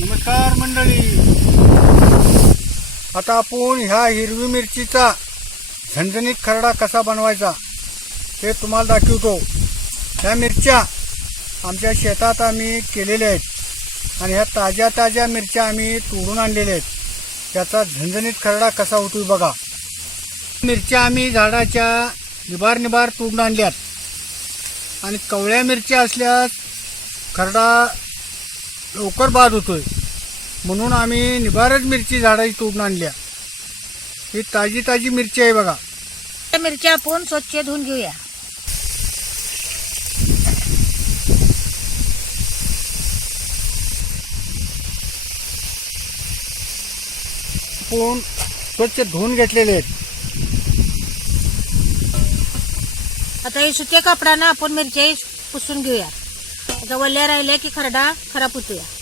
नमस्कार मंडळी. आता आपण ह्या हिरवी मिरचीचा झणझणीत खरडा कसा बनवायचा ते तुम्हाला दाखवतो. ह्या मिरच्या आमच्या शेतात आम्ही केलेल्या आहेत आणि ह्या ताज्या ताज्या मिरच्या आम्ही तोडून आणलेल्या आहेत. त्याचा झणझणीत खरडा कसा होतोय बघा. मिरच्या आम्ही झाडाच्या निभार निभार तोडून आणल्यात. आणि कवळ्या मिरच्या असल्यास खरडा लवकर बाद होतोय. म्हणून आम्ही निबारच मिरची झाडाची तोडून आणल्या. ही ताजी ताजी मिरची आहे बघा. त्या मिरच्या आपण स्वच्छ धुवून घेऊया. आपण स्वच्छ धुवून घेतलेले आहेत. आता हे सुक्या कापडानं आपण मिरच्या पुसून घेऊया. आता वल्ल्या राहिल्या की खरडा खराब होतोया.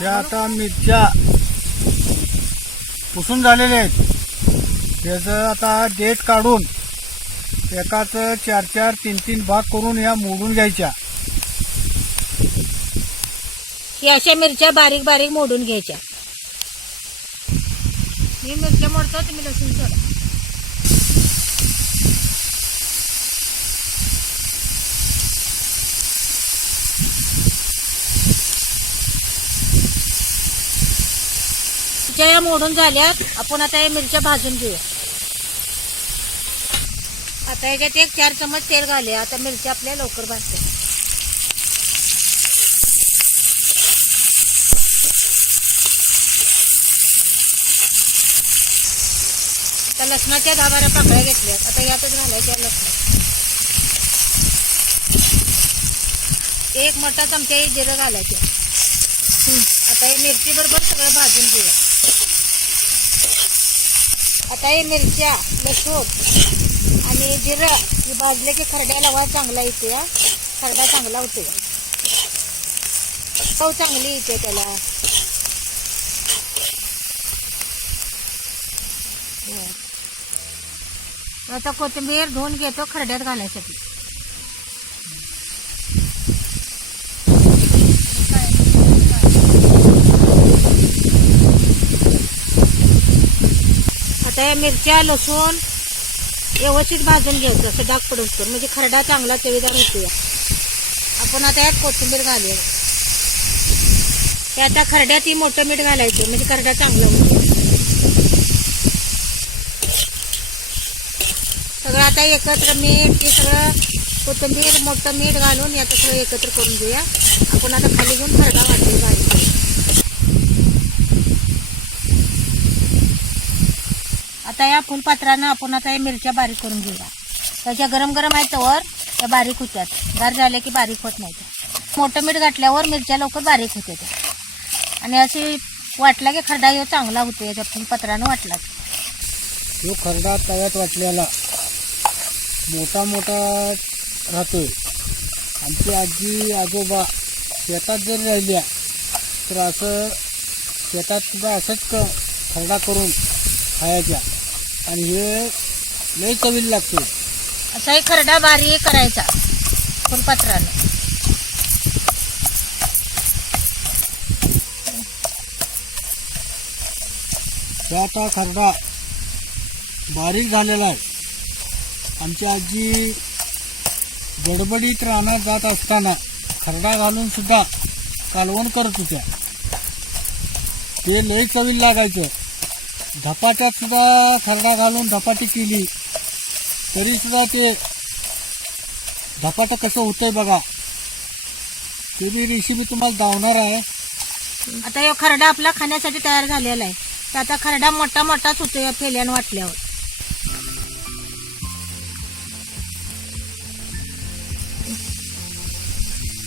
त्या आता मिरच्या पुसून झालेल्या आहेत. त्याचं आता देठ काढून एकाच चार चार तीन तीन भाग करून या मोडून घ्यायच्या. ही अशा मिरच्या बारीक बारीक मोडून घ्यायच्या. मी मिरच्या मोडतो तुम्ही लसूण सोडा. मिरच्या या मोडून झाल्यात. आपण आता या मिरच्या भाजून घेऊया. आता याच्यात एक चार चमच तेल घालूया. आता मिरच्या आपल्या लवकर भाजतात. आता लसणाच्या दहा बारा पाकळ्या घेतल्यात. आता यातच घालायच्या लसणात एक मोठा चमचा जिरं घालायचे. आता हे मिरची बरोबर सगळं भाजून घेऊया. आता हे मिर्चा लसूण जिरं. हे भाजले की खरड्या लवा चांगला हा. खरडा चांगला होते. चव चांगली त्याला. आता कोथिंबीर धुवून घेतो खरड्यात घालायसाठी. आता मिरच्या लसूण व्यवस्थित भाजून घ्यायचं असं डाग पडून म्हणजे खरडा चांगला चवीदार होतो आपण आता यात कोथिंबीर घालूया. हे आता खरड्यात ही मोठं मीठ घालायचं म्हणजे खरडा चांगला होतो सगळं आता एकत्र मीठ हे सगळं कोथिंबीर मोठं मीठ घालून याचं सगळं एकत्र करून घेऊया. आपण आता खाली घेऊन खरडा वाटेल बारीक आता या फुलपात्रानं आपण आता या मिरच्या बारीक करून घेऊया. त्याच्या गरम गरम आहेत तवर त्या बारीक होत्यात. गार झाल्या की बारीक होत नाही मोठं मीठ घातल्यावर मिरच्या लवकर बारीक होते त्या आणि अशी वाटला की खरडा हे चांगला होतो याच्या फुलपात्रानं वाटला की. जो खरडा तव्यात वाटलेला. मोठा मोठा राहतोय. आमची आजी आजोबा शेतात जर राहिल्या तर असं शेतात सुद्धा असंच क खरडा करून खायच्या. आणि हे लय चवीला लागते. असा एक खरडा बारीक करायचा. फुलपत्रानं आता खरडा बारीक झालेला आहे. आमची आजी गडबडीत रानात जात असताना खरडा घालून सुद्धा कालवण करत होत्या. ते लय चवीला लागायचं. धपाट्यात सुद्धा खरडा घालून धपाटी केली. तरी सुद्धा ते धपाटं कसं होतंय बघा. ते बी रेसिपी तुम्हाला दावणार आहे. आता ह्यो खरडा आपला खाण्यासाठी तयार झालेला आहे. तर आता खरडा मोठा मोठाच होतो या फेल्यानं वाटल्यावर.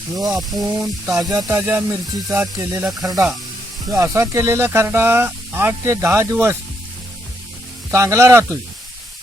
जो आपण ताज्या ताज्या मिरचीचा केलेला खरडा. असा केलेला खरडा आठ ते दहा दिवस चांगला राहतोय.